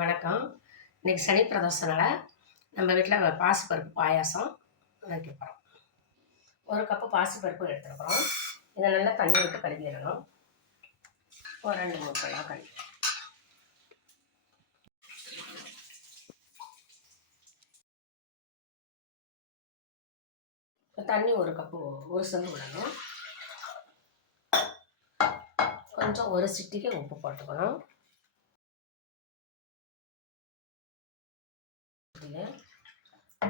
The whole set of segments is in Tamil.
வணக்கம். இன்னைக்கு சனி பிரதோஷனால நம்ம வீட்டில் பாசிப்பருப்பு பாயாசம் வைக்க போகிறோம். 1 கப்பு பாசிப்பருப்பு எடுத்துருக்குறோம். இதை நல்லா தண்ணி விட்டு கழுவிடணும். ஒரு 2-3 கல்லாக கழுவி தண்ணி 1 கப்பு 1 செம்பு விடணும். கொஞ்சம் 1 சிட்டிக்கு உப்பு போட்டுக்கணும்.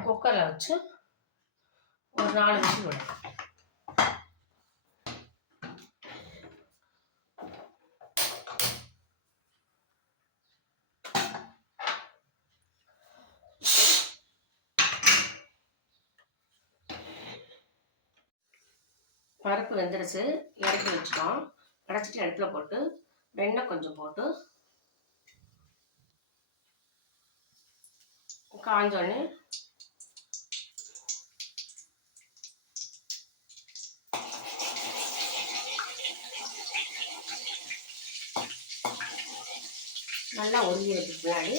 குக்கரில் வச்சு ஒரு 4 விசில் விடணும். பருப்பு வெந்துருச்சு, இறக்கி வச்சுட்டோம். அடைச்சிட்டு அடுப்பில் போட்டு வெண்ணெய் கொஞ்சம் போட்டு காஞ்சோடனே நல்லா உருகிறதுக்கு பின்னாடி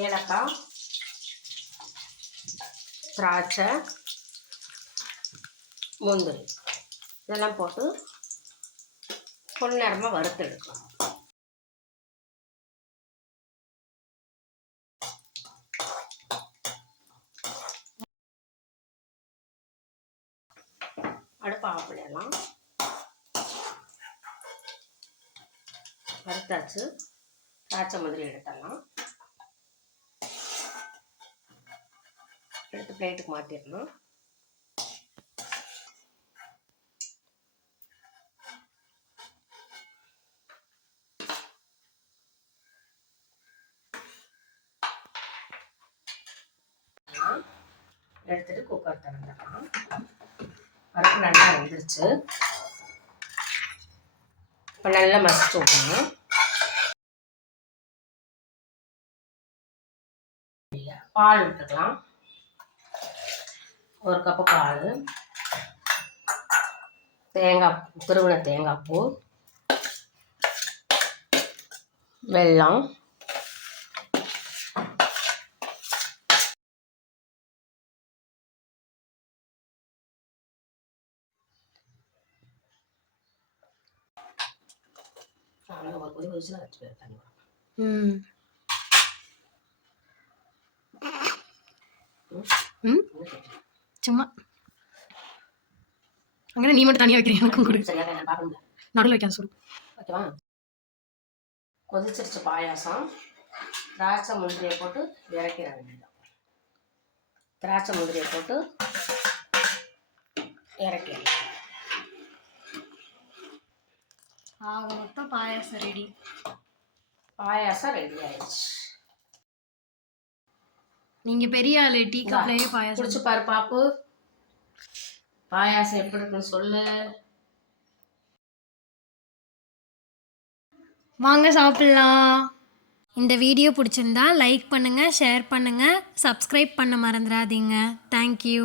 ஏலக்காய், திராட்சை, முந்திரி இதெல்லாம் போட்டு பொன்னிறமாக வறுத்து எடுக்கணும். அடுப்பு ஆஃப் பண்ணிடலாம். வறுத்தாச்சு. திராட்சை முந்திரி எடுத்துடலாம். எடுத்து பிளேட்டுக்கு மாற்றிடணும். எடுத்துட்டு குக்கர் திறந்துடலாம். பருப்பு நல்லா வெந்துருச்சு. இப்போ நல்லா மசிச்சு விடணும். பால் விட்டுக்கலாம். 1 கப்பு பால், தேங்காய் துருவின தேங்காய் பூ, வெல்லம், ஒரு கொதி வச்சுனா வச்சு தண்ணி சும்மா அங்கே நீ மட்டும் தனியாக வைக்கிறேன். எனக்கும் கொடு. நடுவில் வைக்காத சொல்லு. ஓகேவா? கொதிச்சிருச்சு பாயாசம். திராட்சை முந்திரியை போட்டு இறக்கிற வேண்டியதான். திராட்சை முந்திரியை போட்டு இறக்கிடலாம். ஆக மொத்தம் பாயாசம் ரெடி. பாயாசம் ரெடி ஆயிடுச்சு. நீங்க பெரிய ஆளு, டீ கப்லயே பாயாசம் குடிச்சு பாரு பாப்பு. பாயாசம் எப்படி இருக்குன்னு சொல்லு. வாங்க சாப்பிடலாம். இந்த வீடியோ பிடிச்சிருந்தா லைக் பண்ணுங்க, ஷேர் பண்ணுங்க, சப்ஸ்கிரைப் பண்ண மறந்துடாதீங்க. தேங்க்யூ.